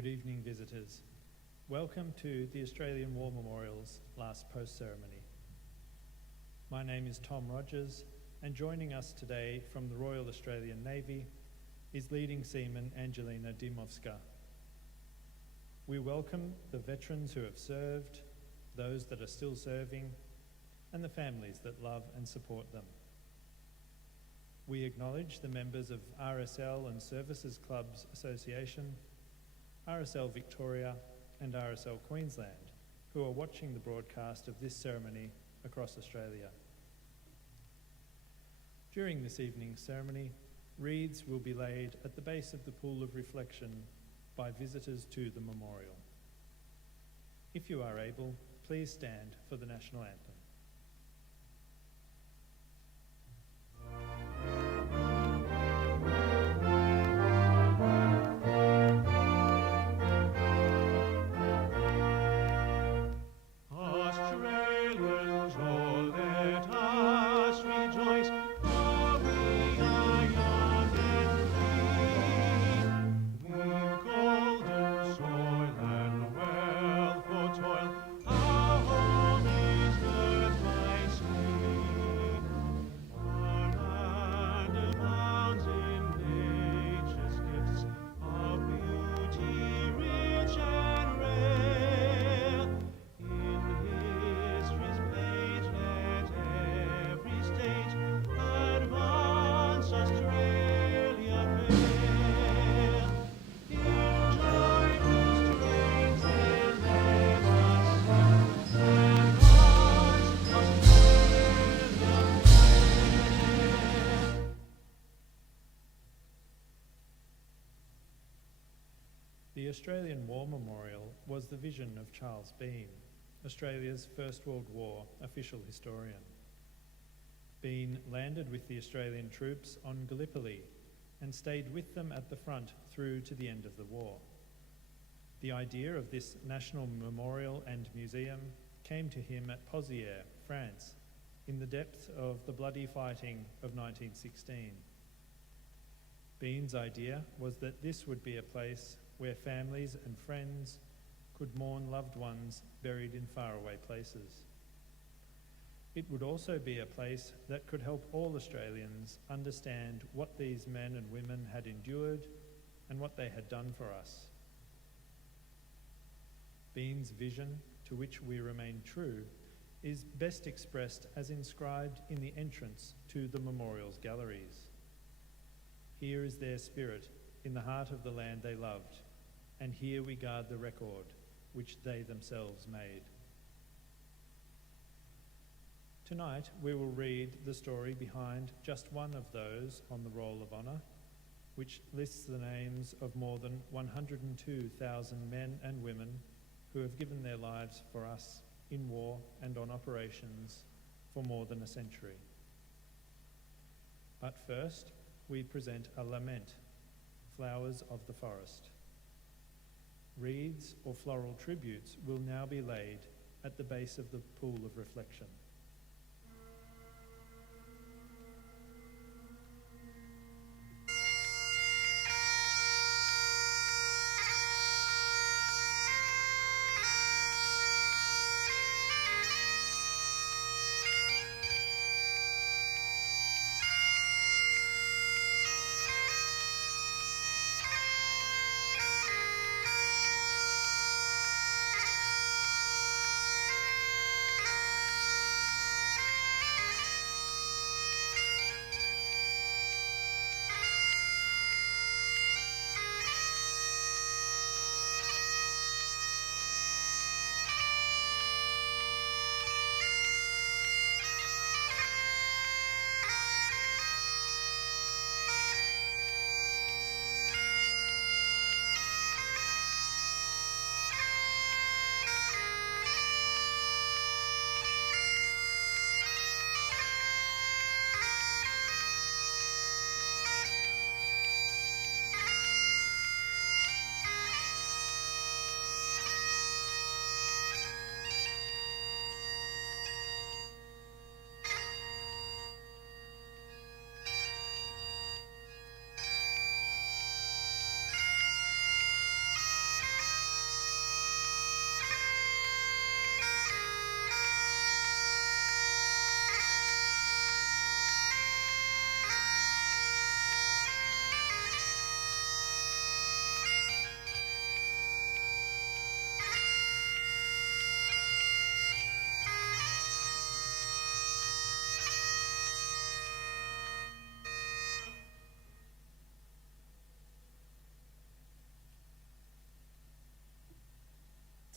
Good evening, visitors. Welcome to the Australian War Memorial's last post ceremony. My name is Tom Rogers, and joining us today from the Royal Australian Navy is leading seaman Angelina Dymovska. We welcome the veterans who have served, those that are still serving, and the families that love and support them. We acknowledge the members of RSL and Services Clubs Association, RSL Victoria and RSL Queensland, who are watching the broadcast of this ceremony across Australia. During this evening's ceremony, wreaths will be laid at the base of the pool of reflection by visitors to the memorial. If you are able, please stand for the national anthem. The Australian War Memorial was the vision of Charles Bean, Australia's First World War official historian. Bean landed with the Australian troops on Gallipoli and stayed with them at the front through to the end of the war. The idea of this national memorial and museum came to him at Pozières, France, in the depths of the bloody fighting of 1916. Bean's idea was that this would be a place where families and friends could mourn loved ones buried in faraway places. It would also be a place that could help all Australians understand what these men and women had endured and what they had done for us. Bean's vision, to which we remain true, is best expressed as inscribed in the entrance to the memorial's galleries. Here is their spirit in the heart of the land they loved, and here we guard the record which they themselves made. Tonight we will read the story behind just one of those on the Roll of Honour, which lists the names of more than 102,000 men and women who have given their lives for us in war and on operations for more than a century. But first, we present a lament, Flowers of the Forest. Wreaths or floral tributes will now be laid at the base of the pool of reflection.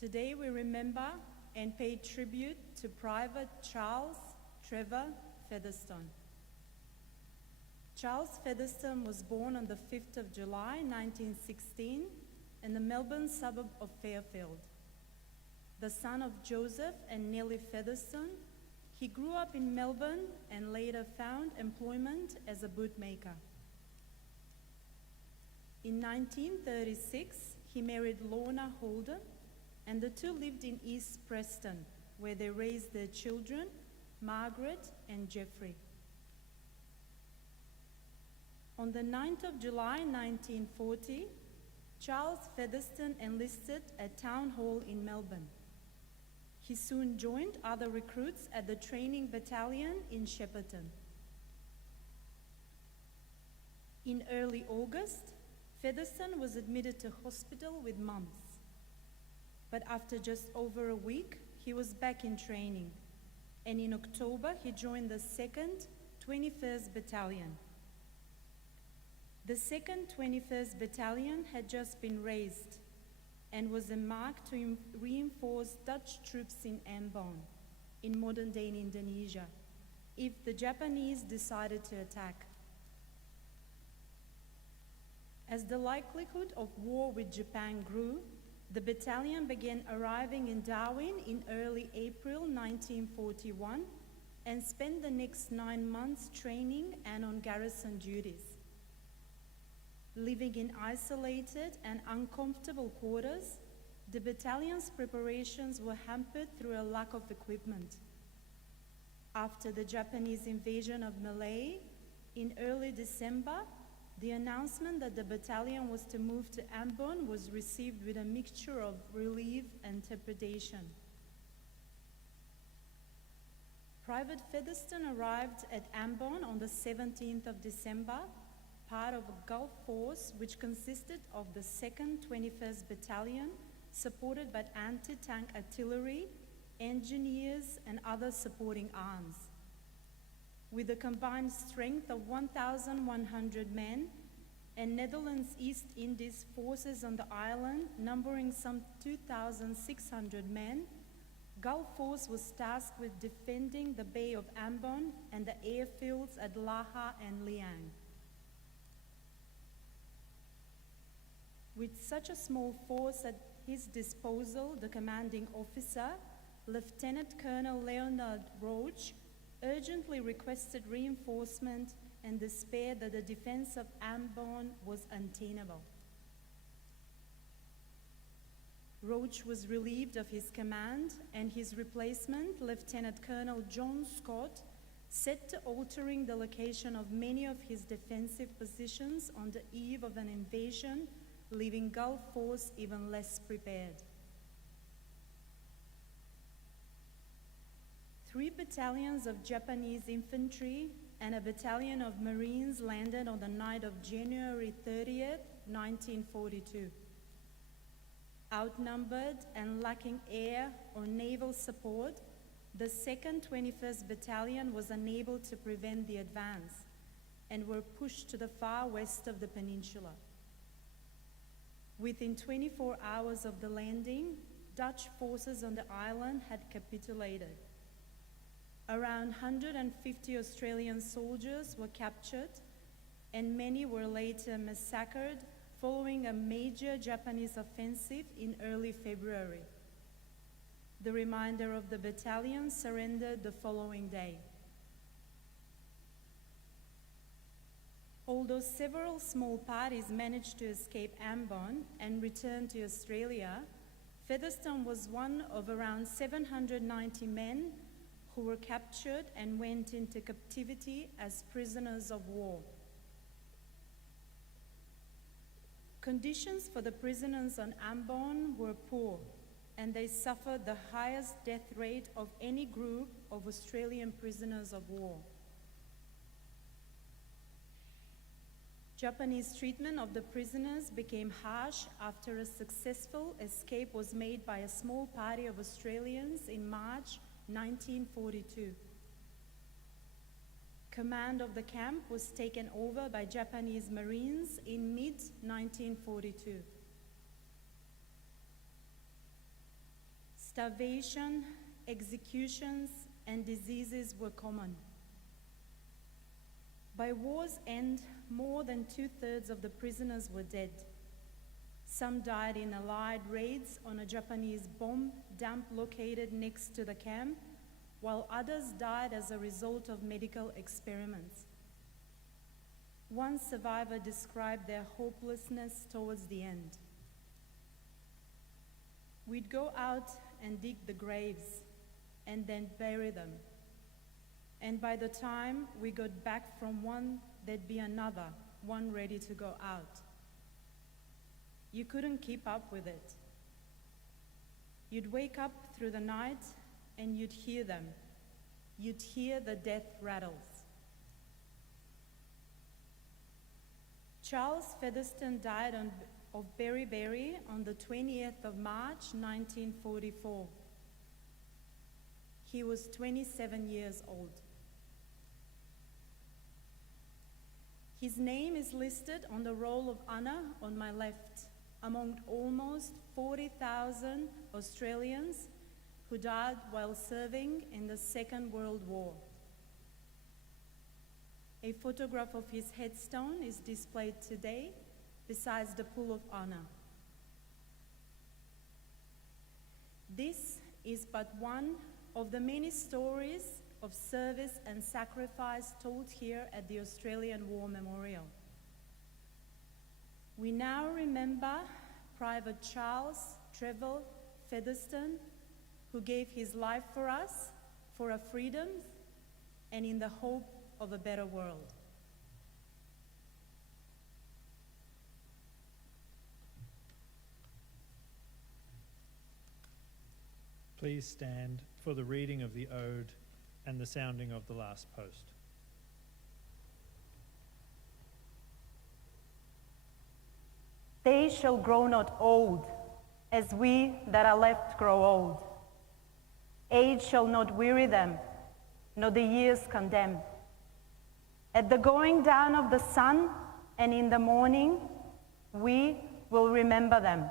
Today we remember and pay tribute to Private Charles Trevor Featherstone. Charles Featherstone was born on the 5th of July 1916 in the Melbourne suburb of Fairfield. The son of Joseph and Nellie Featherstone, he grew up in Melbourne and later found employment as a bootmaker. In 1936, he married Lorna Holden, and the two lived in East Preston, where they raised their children, Margaret and Jeffrey. On the 9th of July 1940, Charles Featherstone enlisted at Town Hall in Melbourne. He soon joined other recruits at the training battalion in Shepparton. In early August, Featherstone was admitted to hospital with mumps. But after just over a week, he was back in training. And in October, he joined the 2nd 21st Battalion. The 2nd 21st Battalion had just been raised and was earmarked to reinforce Dutch troops in Ambon, in modern-day Indonesia, if the Japanese decided to attack. As the likelihood of war with Japan grew, the battalion began arriving in Darwin in early April 1941 and spent the next 9 months training and on garrison duties. Living in isolated and uncomfortable quarters, the battalion's preparations were hampered through a lack of equipment. After the Japanese invasion of Malaya in early December, the announcement that the battalion was to move to Ambon was received with a mixture of relief and trepidation. Private Featherstone arrived at Ambon on the 17th of December, part of a Gulf force which consisted of the 2nd 21st Battalion, supported by anti-tank artillery, engineers, and other supporting arms. With a combined strength of 1,100 men, and Netherlands East Indies forces on the island numbering some 2,600 men, Gulf Force was tasked with defending the Bay of Ambon and the airfields at Laha and Liang. With such a small force at his disposal, the commanding officer, Lieutenant Colonel Leonard Roach, urgently requested reinforcement and despaired that the defense of Ambon was untenable. Roach was relieved of his command, and his replacement, Lieutenant Colonel John Scott, set to altering the location of many of his defensive positions on the eve of an invasion, leaving Gulf Force even less prepared. 3 battalions of Japanese infantry and a battalion of Marines landed on the night of January 30th, 1942. Outnumbered and lacking air or naval support, the 2nd 21st Battalion was unable to prevent the advance and were pushed to the far west of the peninsula. Within 24 hours of the landing, Dutch forces on the island had capitulated. Around 150 Australian soldiers were captured, and many were later massacred following a major Japanese offensive in early February. The remainder of the battalion surrendered the following day. Although several small parties managed to escape Ambon and return to Australia, Featherstone was one of around 790 men who were captured and went into captivity as prisoners of war. Conditions for the prisoners on Ambon were poor, and they suffered the highest death rate of any group of Australian prisoners of war. Japanese treatment of the prisoners became harsh after a successful escape was made by a small party of Australians in March 1942. Command of the camp was taken over by Japanese Marines in mid-1942. Starvation, executions, and diseases were common. By war's end, more than 2/3 of the prisoners were dead. Some died in Allied raids on a Japanese bomb dump located next to the camp, while others died as a result of medical experiments. One survivor described their hopelessness towards the end. We'd go out and dig the graves and then bury them. And by the time we got back from one, there'd be another, one ready to go out. You couldn't keep up with it. You'd wake up through the night and you'd hear them. You'd hear the death rattles. Charles Featherstone died of beriberi on the 20th of March, 1944. He was 27 years old. His name is listed on the Roll of Honour on my left, among almost 40,000 Australians who died while serving in the Second World War. A photograph of his headstone is displayed today besides the Pool of Honour. This is but one of the many stories of service and sacrifice told here at the Australian War Memorial. We now remember Private Charles Trevor Featherstone, who gave his life for us, for our freedoms, and in the hope of a better world. Please stand for the reading of the ode and the sounding of the last post. They shall grow not old, as we that are left grow old. Age shall not weary them, nor the years condemn. At the going down of the sun and in the morning, we will remember them.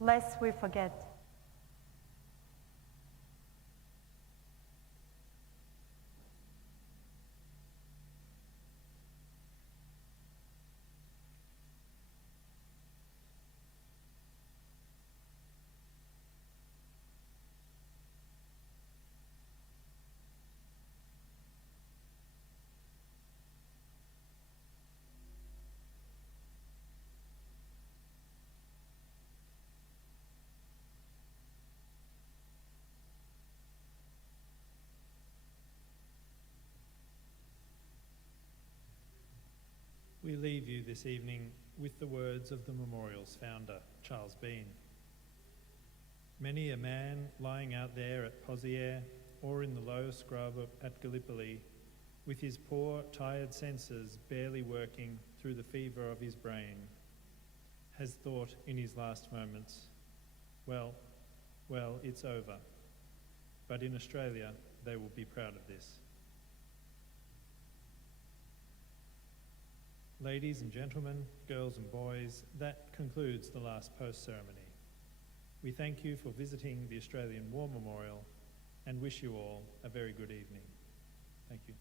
Lest we forget. We leave you this evening with the words of the memorial's founder, Charles Bean. Many a man lying out there at Poziere or in the low scrub at Gallipoli with his poor, tired senses barely working through the fever of his brain, has thought in his last moments, well, it's over. But in Australia, they will be proud of this. Ladies and gentlemen, girls and boys, that concludes the last post ceremony. We thank you for visiting the Australian War Memorial and wish you all a very good evening. Thank you.